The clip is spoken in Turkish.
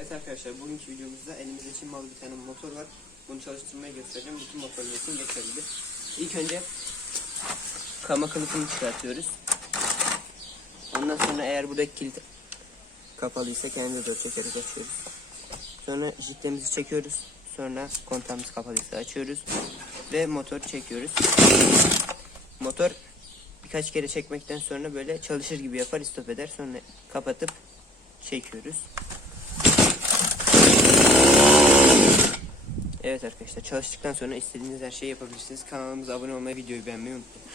Evet arkadaşlar bugünkü videomuzda elimizde Çin malı bir tane motor var. Bunu çalıştırmaya göstereceğim. Bütün için geçerli. İlk önce kama kılıfını çıkartıyoruz. Ondan sonra eğer buradaki kilit kapalıysa kendimize doğru çekerek açıyoruz. Sonra jitlemizi çekiyoruz. Sonra kontağımız kapalıysa açıyoruz. Ve motor çekiyoruz. Motor birkaç kere çekmekten sonra böyle çalışır gibi yapar istop eder. Sonra kapatıp çekiyoruz. Evet arkadaşlar çalıştıktan sonra istediğiniz her şeyi yapabilirsiniz. Kanalımıza abone olmayı, videoyu beğenmeyi unutmayın.